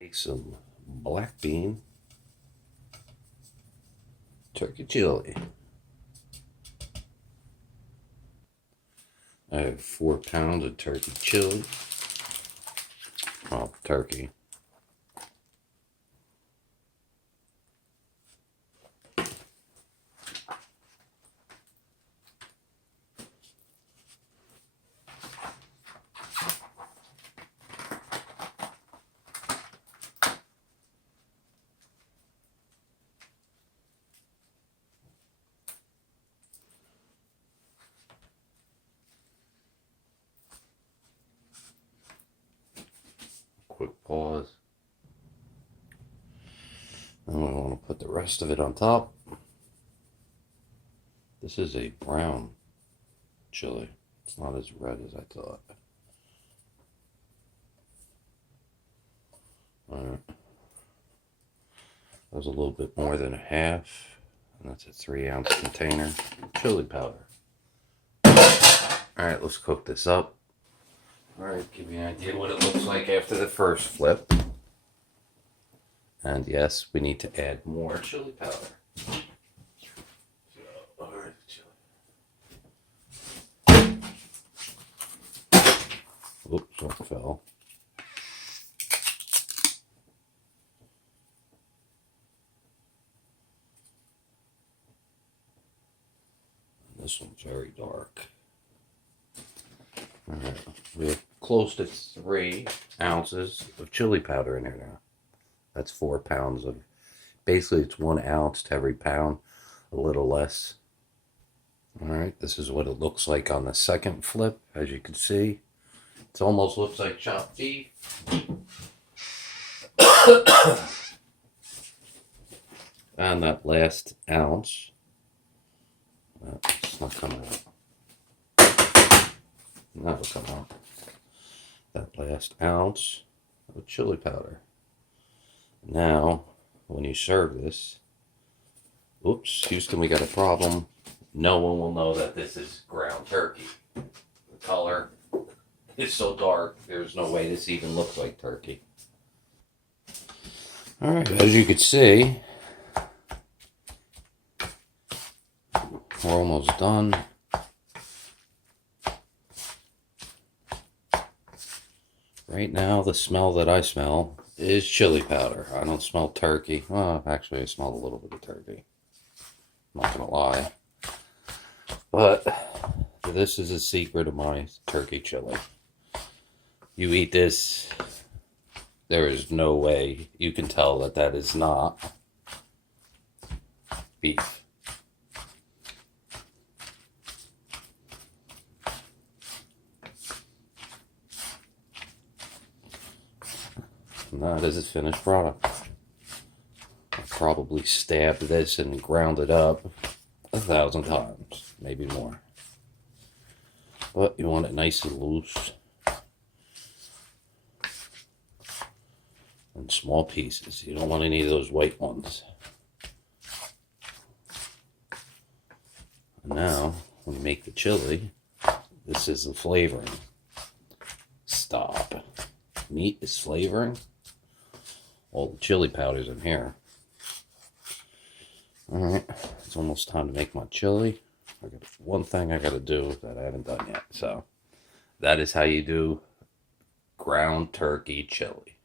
Make some black bean turkey chili. I have 4 pounds of turkey chili. Oh, turkey. Quick pause. And we want to put the rest of it on top. This is a brown chili. It's not as red as I thought. Alright. That was a little bit more than a half. And that's a 3-ounce container. Chili powder. Alright, let's cook this up. Alright, give you an idea what it looks like after the first flip. And yes, we need to add more chili powder. Oops, one fell. This one's very dark. Alright, we have close to 3 ounces of chili powder in here now. That's 4 pounds of, basically it's 1 ounce to every pound, a little less. Alright, this is what it looks like on the second flip, as you can see. It almost looks like chopped beef. And that last ounce, it's not coming out. That'll come out. That last ounce of chili powder. Now, when you serve this, oops, Houston, we got a problem. No one will know that this is ground turkey. The color is so dark, there's no way this even looks like turkey. Alright, as you can see, we're almost done. Right now, the smell that I smell is chili powder. I don't smell turkey. Well, actually, I smell a little bit of turkey. I'm not gonna lie. But this is a secret of my turkey chili. You eat this, there is no way you can tell that that is not beef. And that is a finished product. I probably stabbed this and ground it up 1,000 times, maybe more. But you want it nice and loose. In small pieces. You don't want any of those white ones. And now, when you make the chili, this is the flavoring. Stop. Meat is flavoring. All the chili powder's in here. Alright, it's almost time to make my chili. I got one thing I gotta do that I haven't done yet. So, that is how you do ground turkey chili.